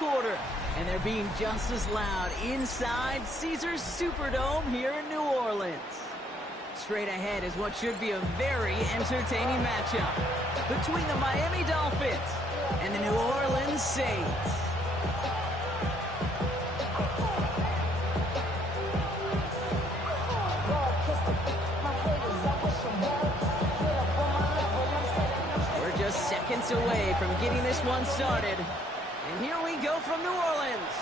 quarter. And they're being just as loud inside Caesars Superdome here in New Orleans. Straight ahead is what should be a very entertaining matchup between the Miami Dolphins and the New Orleans Saints. We're just seconds away from getting this one started. And here we go from New Orleans.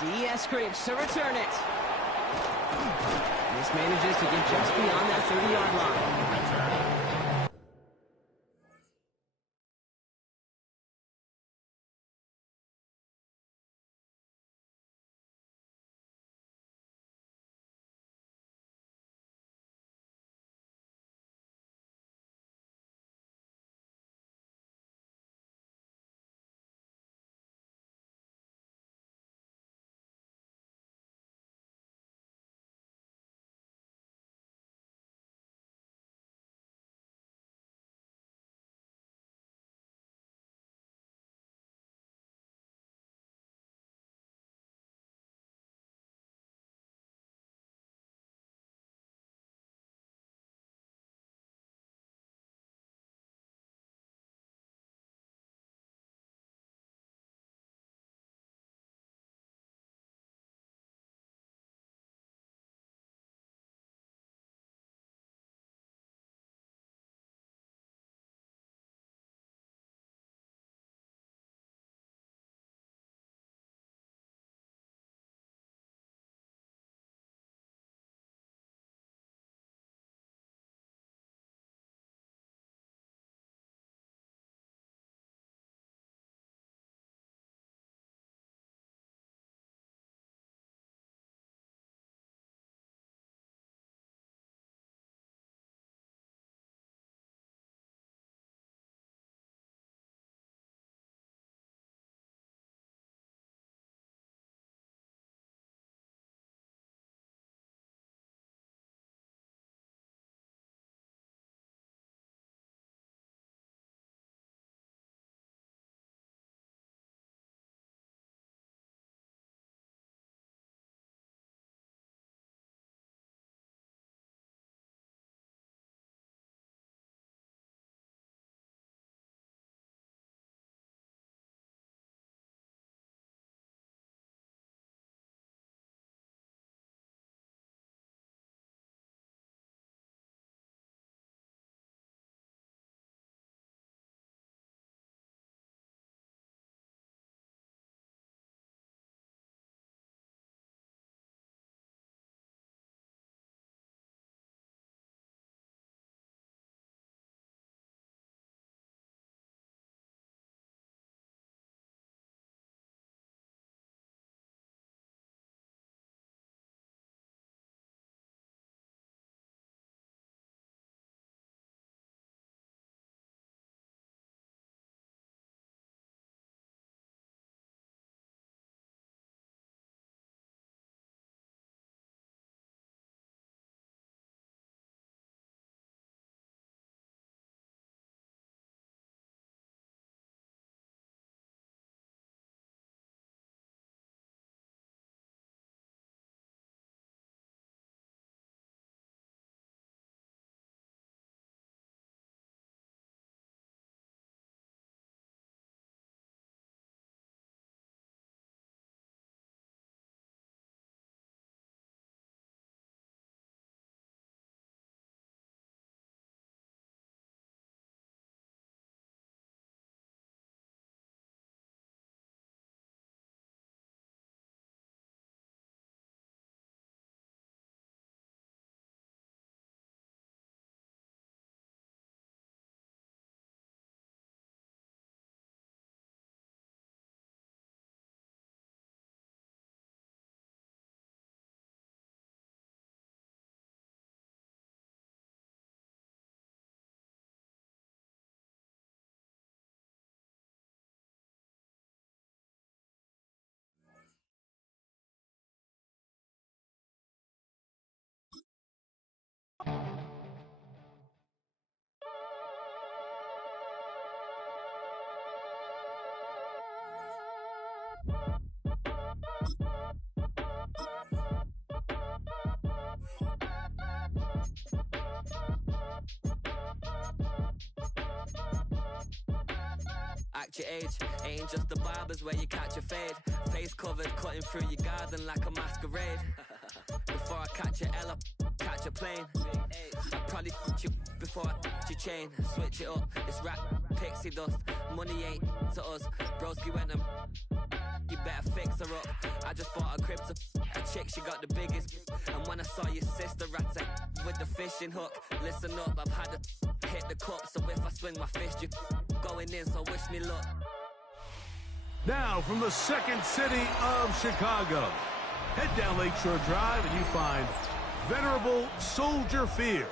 De-Escribes to return it. This manages to get just beyond that 30-yard line. match your age. Ain't just the barbers where you catch a fade. Face covered, cutting through your garden like a masquerade. Before I catch a L, catch a plane. I'd probably f*** you before I f*** your chain. Switch it up, it's rap, pixie dust. Money ain't to us. Broski went and you better fix her up. I just bought a crib to a chick, she got the biggest. And when I saw your sister at with the fishing hook, listen up, I've had to hit the cup. So if I swing my fist, you going in, so wish me luck. Now from the second city of Chicago, head down Lakeshore Drive and you find venerable Soldier Field,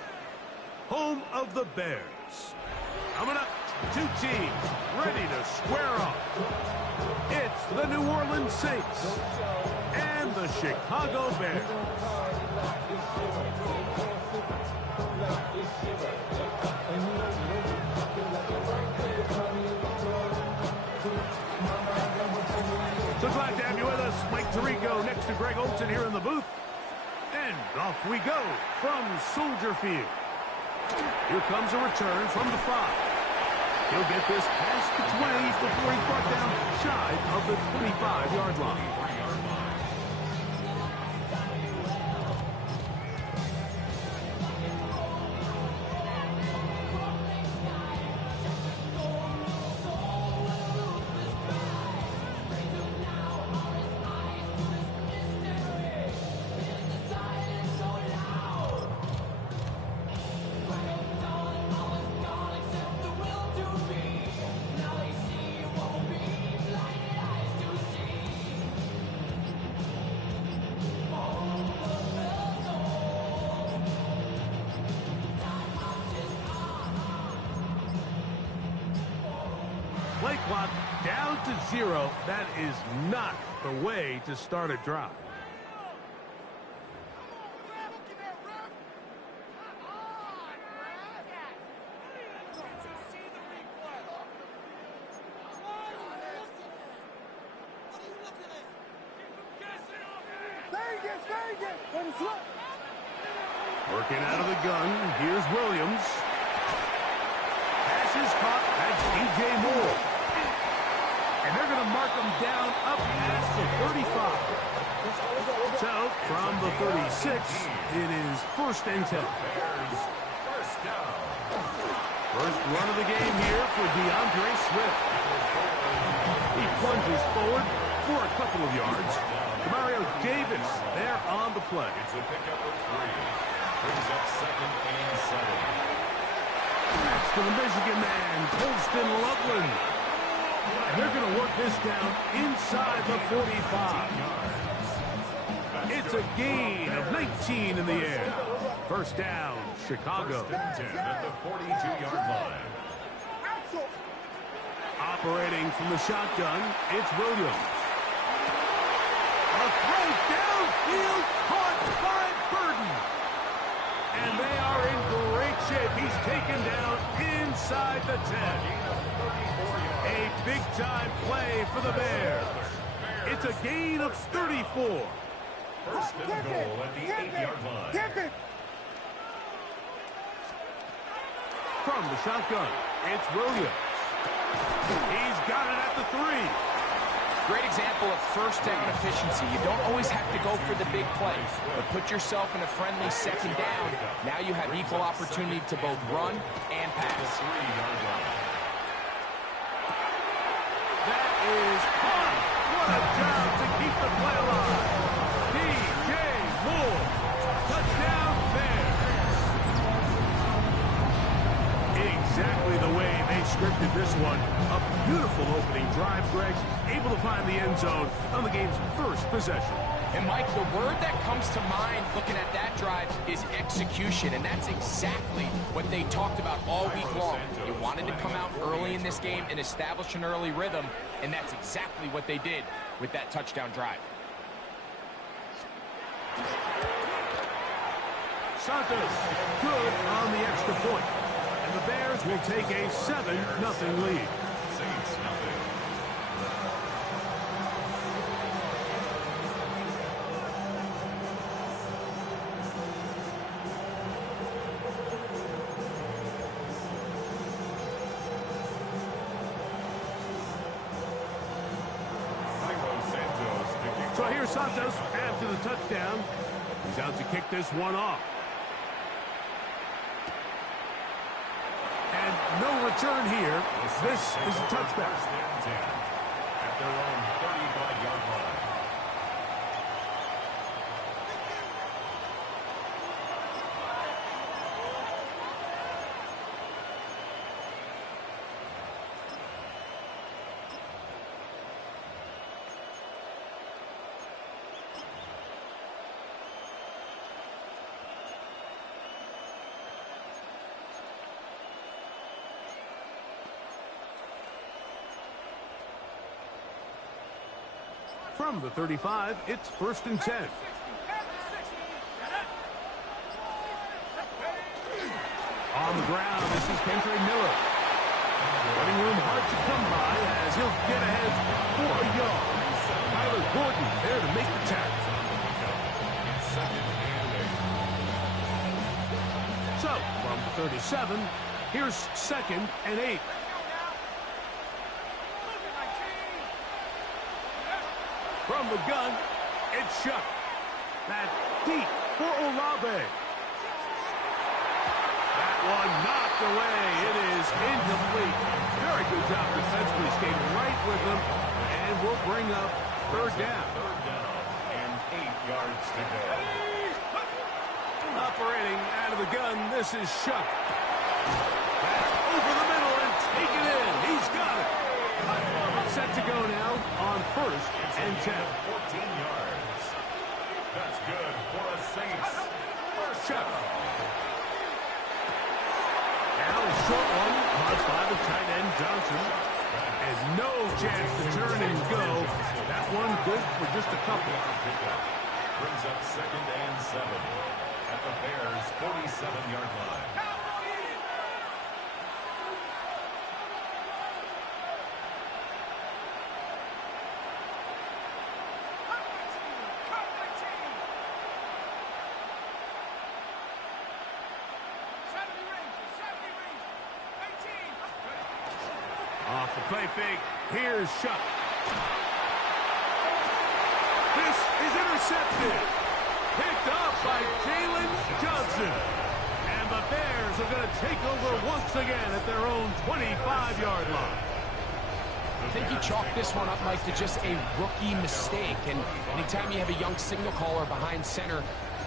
home of the Bears. Coming up, two teams ready to square off. It's the New Orleans Saints and the Chicago Bears. So glad to have you with us. Mike Tirico next to Greg Olsen here in the booth. And off we go from Soldier Field. Here comes a return from the 5. He'll get this past the 20s before he's brought down shy of the 25-yard line. Play clock down to 0. That is not the way to start a drive. Working out of the gun, here's Williams. Pass is caught, that's DJ Moore. And they're going to mark him down up past the 35. So, from the 36, it is 1st and 10. First run of the game here for DeAndre Swift. He plunges forward for a couple of yards. Mario Davis there on the play. It's a pickup of 3. Brings up 2nd and 7. That's to the Michigan man, Colston Loveland. And they're going to work this down inside the 45. It's a gain of 19 in the air. First down, Chicago. 10 at the 42-yard line. Operating from the shotgun, it's Williams. A throw downfield caught by Burden. And they are in great shape. He's taken down inside the 10. A big-time play for the Bears. It's a gain of 34. First and goal at the 8-yard line. From the shotgun, it's Williams. He's got it at the 3. Great example of first down efficiency. You don't always have to go for the big play, but put yourself in a friendly second down. Now you have equal opportunity to both run and pass. That is caught. What a job to keep the play alive. DJ Moore. Touchdown Bears. Exactly the way they scripted this one. A beautiful opening drive, Greg. Able to find the end zone on the game's first possession. And Mike, the word that comes to mind looking at that drive is execution, and that's exactly what they talked about all week long. You wanted to come out early in this game and establish an early rhythm, and that's exactly what they did with that touchdown drive. Santos good on the extra point, and the Bears will take a 7-0 lead. Saints nothing. So here's Santos after the touchdown. He's out to kick this one off. And no return here. This is a touchback. At their own 35-yard line. From the 35, it's 1st and 10. On the ground, this is Kendre Miller. Running room hard to come by as he'll get ahead for a yard. Tyler Gordon there to make the tackle. So, from the 37, here's 2nd and 8. From the gun, it's Shuck. That's deep for Olave. That one knocked away. It is incomplete. Very good job defensively. Stayed right with him. And we'll bring up 3rd down. 3rd down and 8 yards to go. Operating out of the gun, this is Shuck. That's over the middle and take it in. He's got it. Set to go now on 1st and 10. 14 yards. That's good for a Saints. First Shuck. down. Now a short one, caught by the tight end Johnson. And no chance to turn and go. That one good for just a couple. Brings up 2nd and 7 at the Bears' 47-yard line. Off the play fake, here's Shuck. This is intercepted. Picked up by Jalen Johnson. And the Bears are going to take over once again at their own 25-yard line. I think he chalked this one up, Mike, to just a rookie mistake. And anytime you have a young signal caller behind center,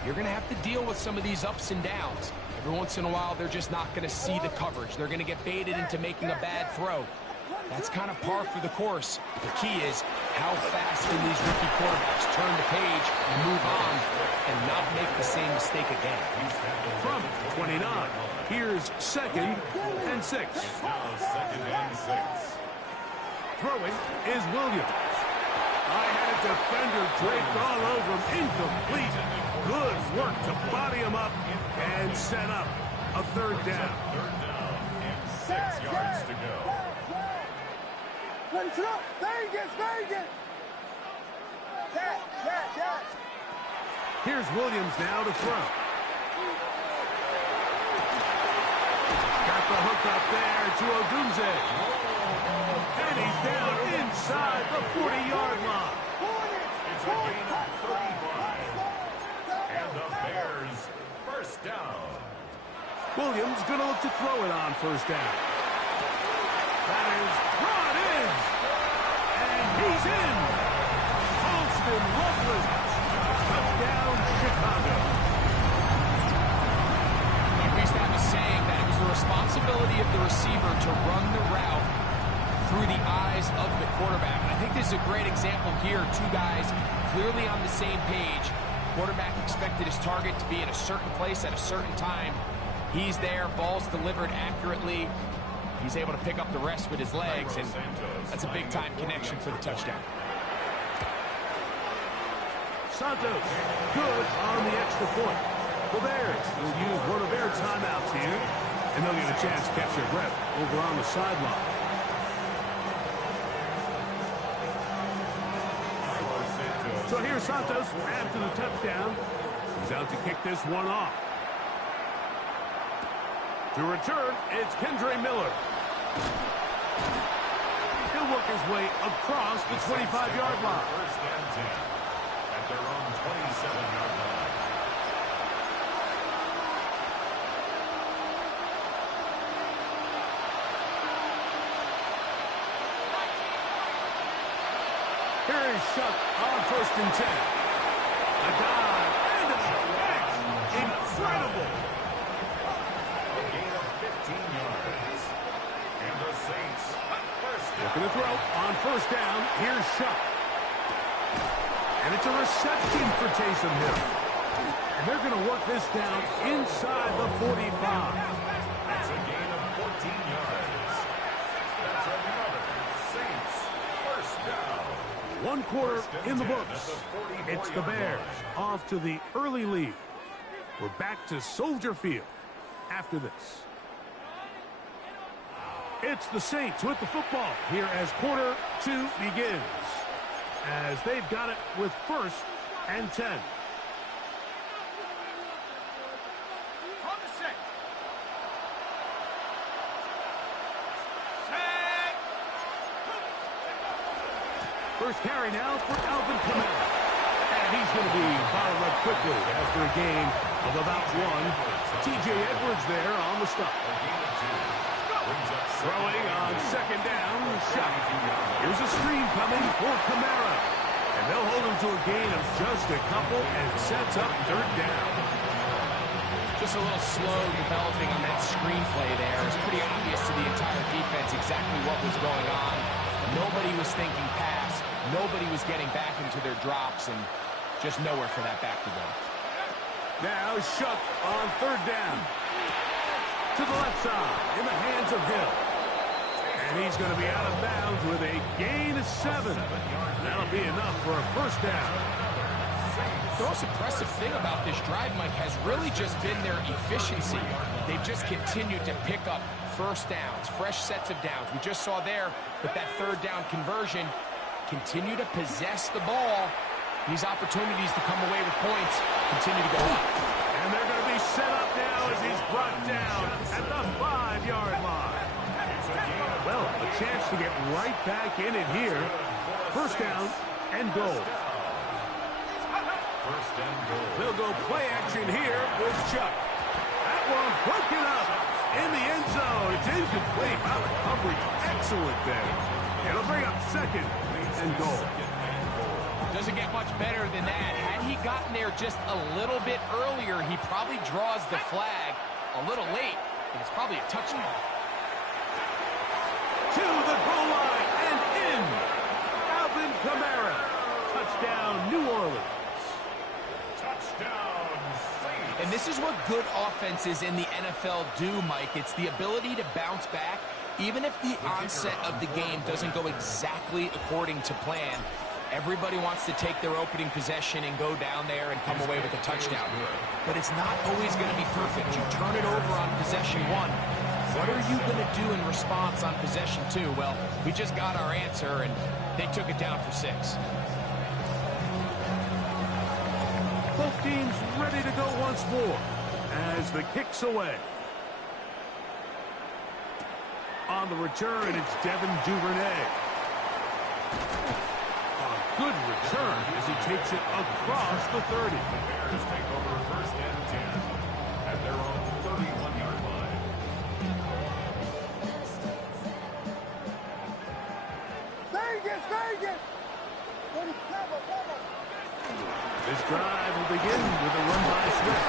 you're going to have to deal with some of these ups and downs. Every once in a while, they're just not going to see the coverage. They're going to get baited into making a bad throw. That's kind of par for the course. The key is how fast can these rookie quarterbacks turn the page, move on, and not make the same mistake again. From 29, here's 2nd and 6. Now 2nd and 6. Throwing is Williams. I had a defender draped all over him. Incomplete. Good work to body him up and set up a 3rd down. 3rd down and 6 yards to go. Here's Williams now to throw. Got the hook up there to Odunze. And he's down inside the 40-yard line. It's a gain of 35. And the Bears, 1st down. Williams going to look to throw it on 1st down. That is brought in. And he's in. Alston Loveland. Touchdown, Chicago. We used to have a saying that it was the responsibility of the receiver to run the route through the eyes of the quarterback. And I think this is a great example here. Two guys clearly on the same page. Quarterback expected his target to be in a certain place at a certain time. He's there, ball's delivered accurately. He's able to pick up the rest with his legs, and that's a big-time connection for the touchdown. Santos, good on the extra point. The Bears will use one of their timeouts here, and they'll get a chance to catch their breath over on the sideline. So here's Santos after the touchdown. He's out to kick this one off. To return, it's Kendre Miller. He'll work his way across the 25-yard line. 1st and 10. at their own 27-yard line. Here is Shuck on 1st and 10. A dive and a catch. Incredible. A gain of 15 yards. And the Saints first down. Looking to throw on 1st down. Here's Shuck. And it's a reception for Taysom Hill. And they're going to work this down inside the 45. That's a gain of 14 yards. That's another Saints first down. 1 quarter in the books. It's the Bears off to the early lead. We're back to Soldier Field after this. It's the Saints with the football here as quarter 2 begins. As they've got it with 1st and 10. First carry now for Alvin Kamara. And he's going to be bottled up quickly after a gain of about 1. T.J. Edwards there on the stop. Throwing on 2nd down. Shot. Here's a screen coming for Kamara. And they'll hold him to a gain of just a couple and sets up 3rd down. Just a little slow developing on that screenplay there. It's pretty obvious to the entire defense exactly what was going on. Nobody was thinking pass. Nobody was getting back into their drops, and just nowhere for that back to go. Now Shuck on 3rd down. To the left side, in the hands of Hill. And he's going to be out of bounds with a gain of 7. That'll be enough for a 1st down. The most impressive thing about this drive, Mike, has really just been their efficiency. They've just continued to pick up 1st downs, fresh sets of downs. We just saw there with that 3rd down conversion, continue to possess the ball. These opportunities to come away with points continue to go up. And they're going to be set up now as he's brought down at the 5-yard line. Well, a chance to get right back in it here. 1st down and goal. First and goal. They'll go play action here with Chuck. That one broken up in the end zone. It's incomplete. Wow, the coverage excellent there. It'll bring up 2nd and goal. Doesn't get much better than that. Had he gotten there just a little bit earlier, he probably draws the flag a little late, and it's probably a touchdown. To the goal line and in. Alvin Kamara. Touchdown, New Orleans. Touchdown, Saints. And this is what good offenses in the NFL do, Mike. It's the ability to bounce back, even if the onset of the game doesn't go exactly according to plan. Everybody wants to take their opening possession and go down there and come away with a touchdown. But it's not always going to be perfect. You turn it over on possession 1. What are you going to do in response on possession 2? Well, we just got our answer, and they took it down for 6. Both teams ready to go once more as the kick's away. On the return, it's Devin Duvernay. A good return as he takes it across the 30. The Bears take over 1st and 10 at their own 31-yard line. Vegas! This drive will begin with a run by Smith.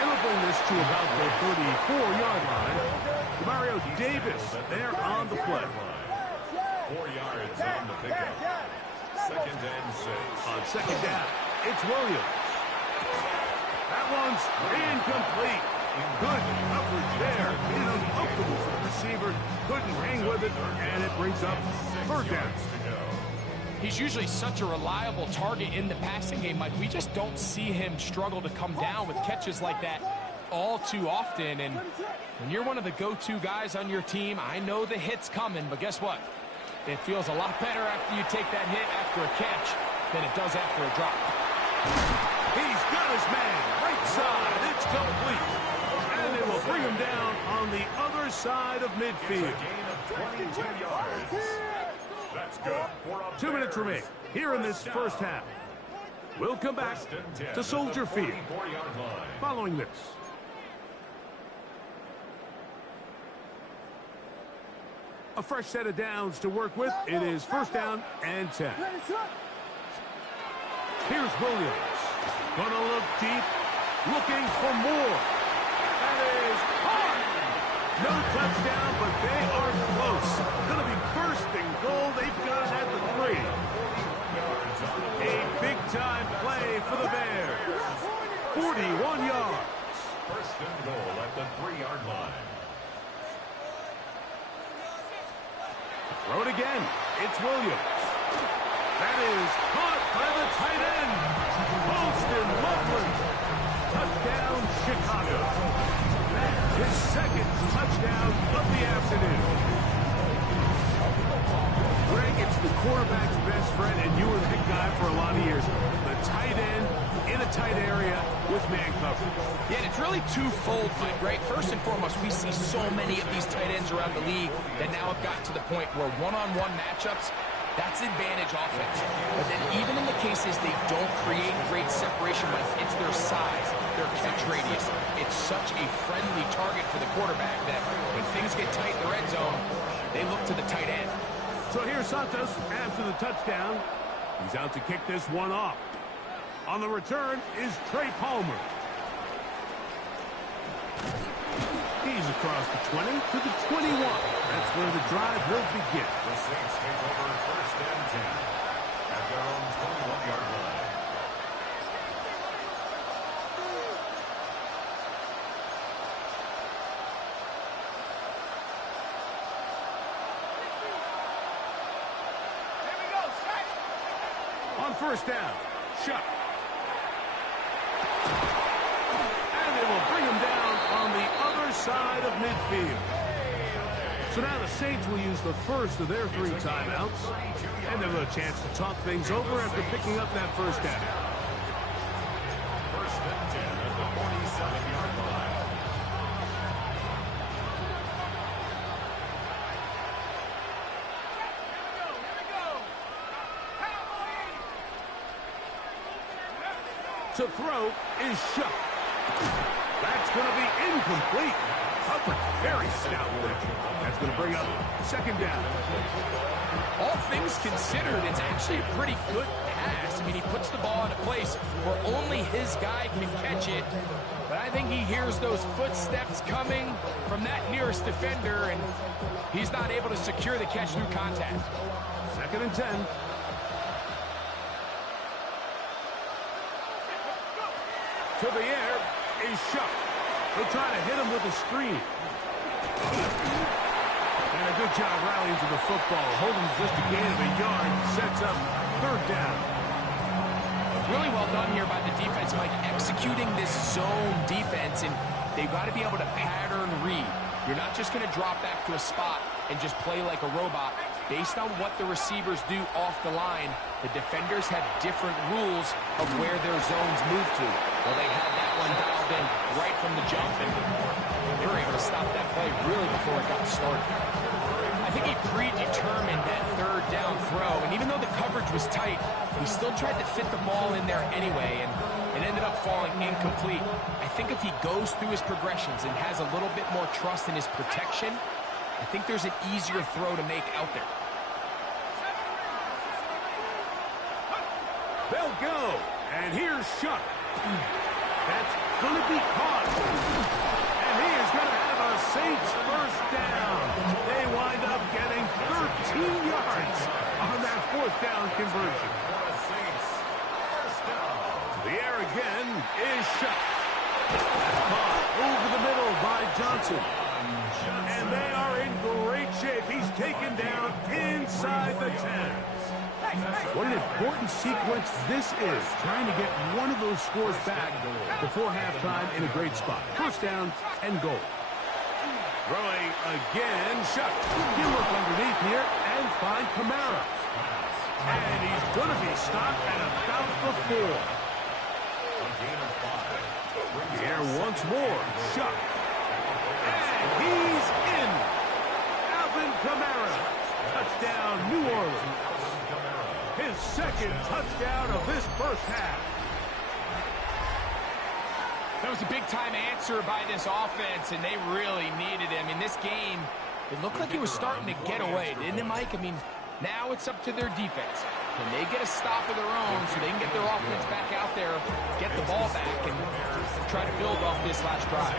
And will bring this to about the 34-yard line. Mario Davis there on the play. 4 yards on the pickup. 2nd and 6. On 2nd down, it's Williams. That one's incomplete. Good coverage there. Uncomfortable for the receiver. Couldn't hang with it, and it brings up 3rd down. He's usually such a reliable target in the passing game, Mike. We just don't see him struggle to come down with catches like that all too often. And when you're one of the go-to guys on your team, I know the hit's coming, but guess what? It feels a lot better after you take that hit after a catch than it does after a drop. He's got his man. Right side. It's complete. And it will bring him down on the other side of midfield. It's a gain of 22 yards. That's good. 2 minutes remaining here in this 1st half. We'll come back to Soldier Field following this. A fresh set of downs to work with. It is first down and 10. Here's Williams. Gonna look deep, looking for more. That is hard. No touchdown, but they are close. Gonna be first and goal. They've got it at the 3. A big-time play for the Bears. 41 yards. First and goal at the 3-yard line. Throw it again. It's Williams. That is caught by the tight end. Holston Loveland. Touchdown, Chicago. That's his second touchdown of the afternoon. Greg, it's the quarterback's best friend, and you were the guy for a lot of years. The tight end in a tight area with man coverage. Yeah, and it's really twofold, Mike, right? First and foremost, we see so many of these tight ends around the league that now have gotten to the point where one-on-one matchups, that's advantage offense. But then even in the cases they don't create great separation, but it's their size, their catch radius. It's such a friendly target for the quarterback that when things get tight in the red zone, they look to the tight end. So here's Santos after the touchdown. He's out to kick this one off. On the return is Trey Palmer. He's across the 20 to the 21. That's where the drive will begin. The Saints take over first and 10 at their own 21-yard line. On first down, Shuck. And they will bring him down on the other side of midfield. So now the Saints will use the first of their 3 timeouts, and they'll have a chance to talk things over after picking up that first down. First and 10 at the 47-yard line. To throw is Shuck. That's going to be incomplete. Hubbard, very stout there. That's going to bring up second down. All things considered, it's actually a pretty good pass. I mean, he puts the ball in a place where only his guy can catch it. But I think he hears those footsteps coming from that nearest defender, and he's not able to secure the catch through contact. Second and 10. To the air is Shuck. They'll try to hit him with a screen. And a good job rallying to the football. Holden's just a gain of a yard. Sets up third down. Really well done here by the defense, Mike, executing this zone defense, and they've got to be able to pattern read. You're not just going to drop back to a spot and just play like a robot. Based on what the receivers do off the line, the defenders have different rules of where their zones move to. Well, they had that one dialed in right from the jump, and they were able to stop that play really before it got started. I think he predetermined that third down throw, and even though the coverage was tight, he still tried to fit the ball in there anyway, and it ended up falling incomplete. I think if he goes through his progressions and has a little bit more trust in his protection, I think there's an easier throw to make out there. They'll go. And here's Shuck. That's going to be caught. And he is going to have a Saints first down. They wind up getting 13 yards on that fourth down conversion. To the air again is Shuck. That's caught over the middle by Johnson. And they are in great shape. He's taken down inside the 10. What an important sequence this is, trying to get one of those scores back before halftime in a great spot. First down and goal. Throwing again, Shuck. He'll look underneath here and find Kamara. And he's going to be stopped at about the 4. Here once more, Shuck. And he's in. Alvin Kamara. Touchdown, New Orleans. his second touchdown of this first half. That was a big-time answer by this offense, and they really needed it. I mean, this game, it looked like it was starting to get away, didn't it, Mike? I mean, now it's up to their defense. Can they get a stop of their own so they can get their offense back out there, get the ball back, and try to build off this last drive?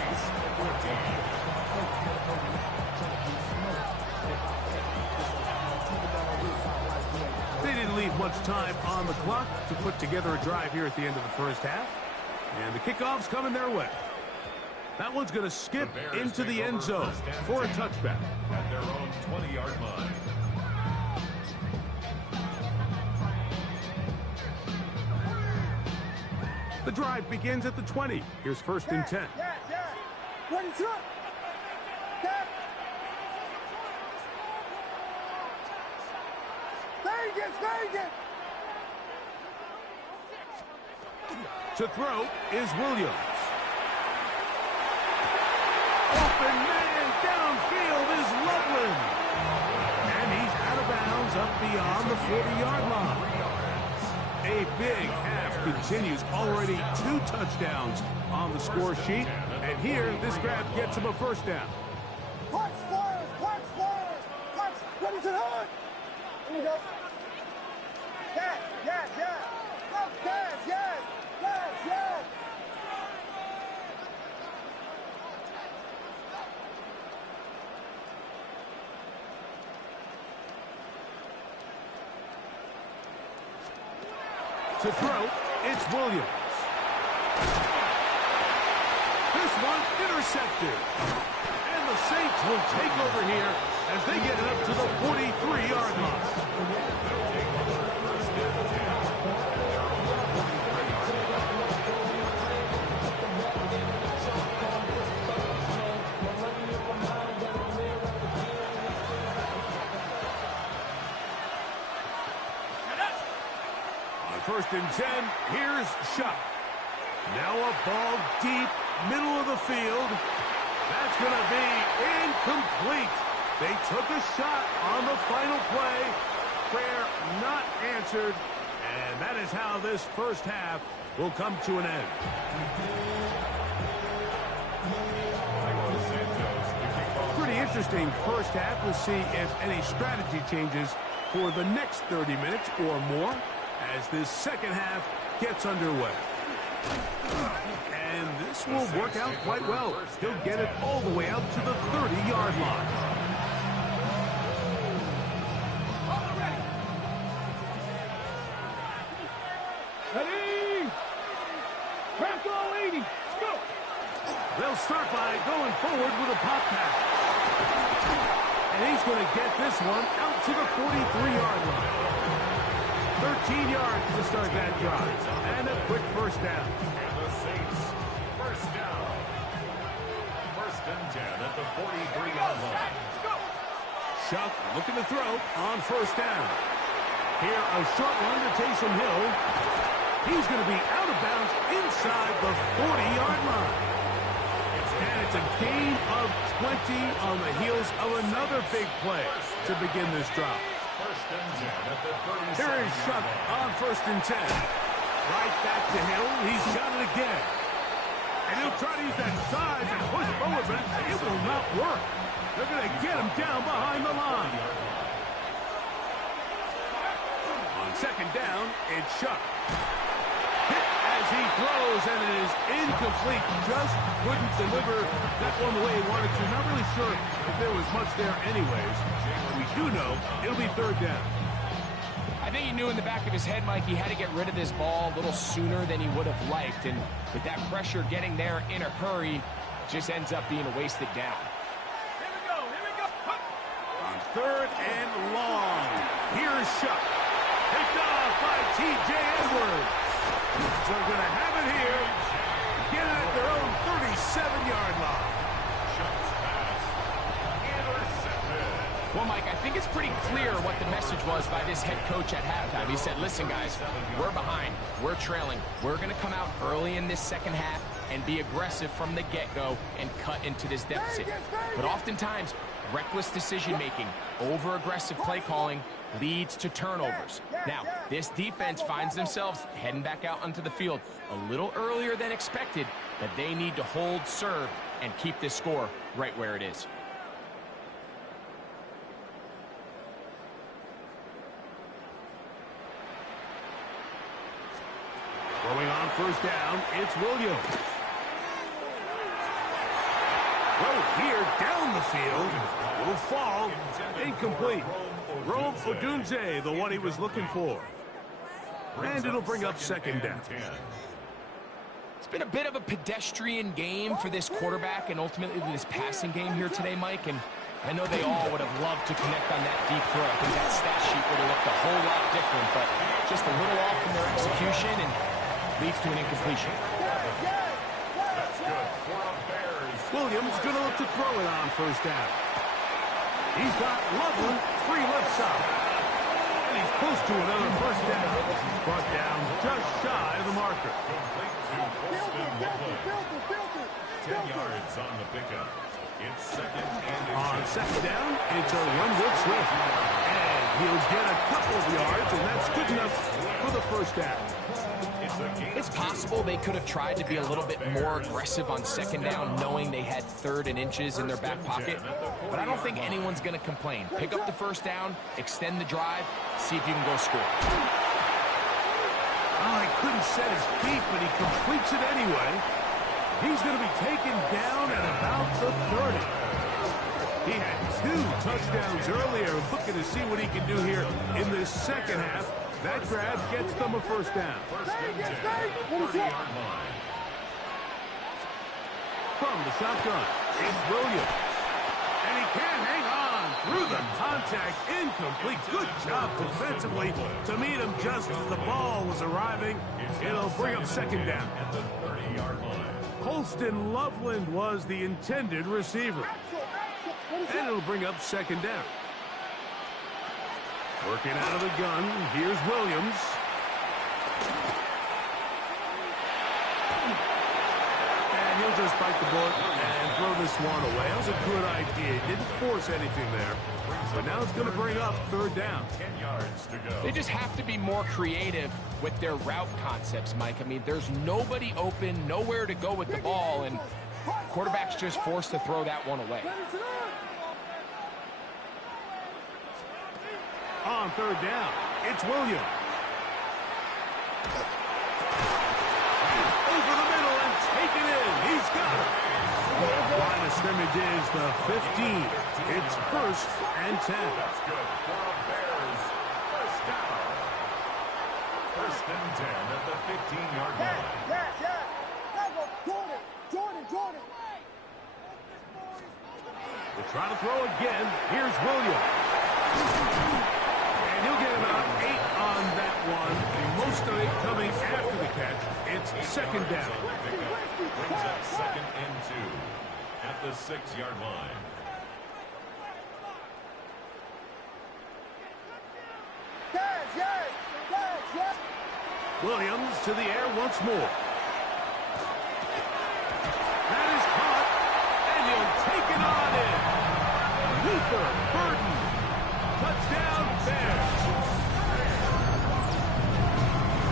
They didn't leave much time on the clock to put together a drive here at the end of the first half. And the kickoff's coming their way. That one's going to skip into the end zone for a touchback. At their own 20-yard line. The drive begins at the 20. Here's 1st and 10. What is up? Vegas! To throw is Williams. Open man downfield is Loveland. And he's out of bounds up beyond the 40-yard line. A big half continues. Already 2 touchdowns on the score sheet. And here, this grab gets him a first down. Punch, Watch! What is it on? Here we go. Yes! To throw, it's Williams. This one intercepted. And the Saints will take over here as they get it up to the 43-yard line. On 1st and 10, here's Shuck. Now a ball deep, middle of the field. That's going to be incomplete. They took a shot on the final play. Prayer not answered. And that is how this first half will come to an end. Pretty interesting first half. We'll see if any strategy changes for the next 30 minutes or more as this second half gets underway. And this will work out quite well. He'll get it all the way out to the 30-yard line. Ready? Crack all 80. Let's go. They'll start by going forward with a pop pass. And he's going to get this one out to the 43-yard line. 13 yards to start that drive. And a quick first down. And the Saints, first down. 1st and 10 at the 43-yard line. Shuck looking to throw on first down. Here, a short one to Taysom Hill. He's going to be out of bounds inside the 40-yard line. And it's a gain of 20 on the heels of another big play to begin this drive. 1st and 10 at the 37. Here is Shuck on 1st and 10. Right back to Hill. He's got it again. And he'll try to use that size and push forward, but it will not work. They're going to get him down behind the line. On 2nd down, it's Shuck. Hit as he throws, and it is incomplete. Just couldn't deliver that one the way he wanted to. Not really sure if there was much there anyways. We do know it'll be 3rd down. I think he knew in the back of his head, Mike, he had to get rid of this ball a little sooner than he would have liked. And with that pressure getting there in a hurry, just ends up being a wasted down. Here we go. On 3rd and long, here's Shuck. Picked off by T.J. Edwards. So they're going to have it here. Get it at their own 37-yard line. Shuck's pass intercepted. Well, Mike, I think it's pretty clear what the message was by this head coach at halftime. He said, listen, guys, we're behind. We're trailing. We're going to come out early in this second half and be aggressive from the get-go and cut into this deficit. But oftentimes, Reckless decision-making, over-aggressive play calling leads to turnovers. Now, this defense finds themselves heading back out onto the field a little earlier than expected, but they need to hold serve and keep this score right where it is. Throwing on first down, it's Williams. Throw here down the field. Will fall. Incomplete. Rome Odunze, the one he was looking for. And it'll bring up second down. It's been a bit of a pedestrian game for this quarterback and ultimately this passing game here today, Mike. And I know they all would have loved to connect on that deep throw. I think that stat sheet would have looked a whole lot different, but just a little off in their execution and leads to an incompletion. That's good for the Bears. Williams going to look to throw it on first down. He's got Loveland free left side. And he's close to another first down. He's brought down just shy of the marker. Complete to Colston Loveland. 10 yards on the pickup. It's second and On second down, it's a run with Swift. And he'll get a couple of yards, and that's good enough for the first down. It's possible they could have tried to be a little bit more aggressive on second down, knowing they had 3rd and inches in their back pocket. But I don't think anyone's going to complain. Pick up the first down, extend the drive, see if you can go score. Oh, he couldn't set his feet, but he completes it anyway. He's going to be taken down at about the 30. He had 2 touchdowns earlier. Looking to see what he can do here in this second half. That grab gets them a first down. First and 10, 30-yard line. From the shotgun, it's Williams. And he can't hang on through the contact. Incomplete. Good job defensively to meet him just as the ball was arriving. It'll bring up second down. At the 30-yard line. Colston Loveland was the intended receiver. And it'll bring up second down. Working out of the gun, here's Williams. And he'll just bite the bullet and throw this one away. That was a good idea. Didn't force anything there. But now it's going to bring up third down. 10 yards to go. They just have to be more creative with their route concepts, Mike. I mean, there's nobody open, nowhere to go with the ball, and quarterback's just forced to throw that one away. On third down, it's Williams. Over the middle and taken in. He's got it. Line of scrimmage is the 15. It's first and 10. That's good for the Bears. First down. First and 10 at the 15-yard line. Jordan. They'll try to throw again. Here's Williams. And he'll get about 8 on that one. Most of it coming after the catch. It's second down. Brings up second and 2 at the 6-yard line. Williams to the air once more. That is caught, and he'll take it on in. Luther Burden. Touchdown, Bears.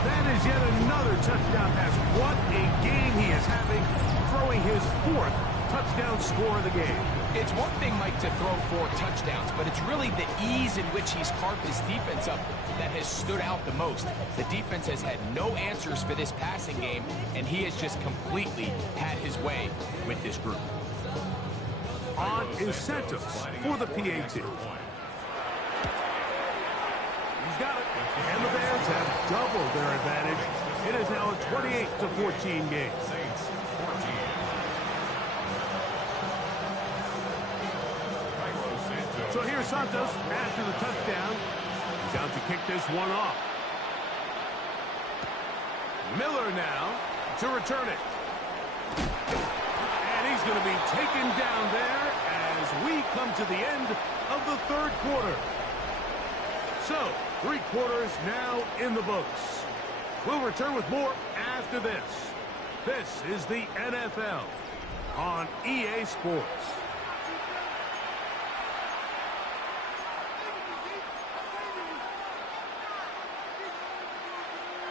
That is yet another touchdown pass. What a game he is having, throwing his 4th touchdown score of the game. It's one thing, Mike, to throw 4 touchdowns, but it's really the ease in which he's carved his defense up that has stood out the most. The defense has had no answers for this passing game, and he has just completely had his way with this group. On incentives for the PAT. He's got it. And the Bears have doubled their advantage. It is now a 28-14 game. Saints 14. So here's Santos after the touchdown. He's out to kick this one off. Miller now to return it. And he's going to be taken down there as we come to the end of the 3rd quarter. So, 3 quarters now in the books. We'll return with more after this. This is the NFL on EA Sports.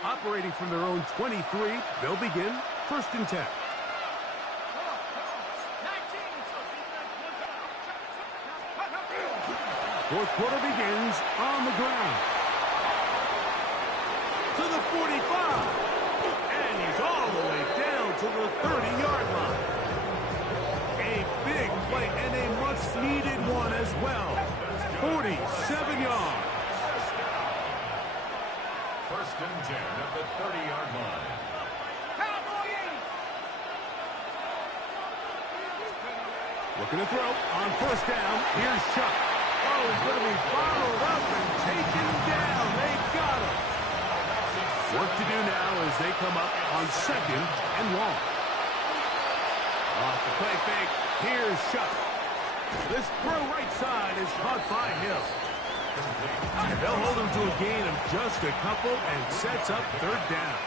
Operating from their own 23, they'll begin 1st and 10. Fourth quarter begins on the ground. To the 45. And he's all the way down to the 30-yard line. A big play and a much-needed one as well. 47 yards. 1st and 10 at the 30-yard line. Looking to throw on 1st down. Here's Shuck. Oh, he's going to be followed up and taken down. They got him. Work to do now as they come up on 2nd and long. Off the play fake. Here's Shuck. This throw right side is caught by Hill. And they'll hold him to a gain of just a couple and sets up 3rd down.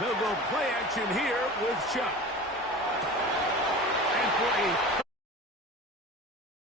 They'll go play action here with Shuck. And for a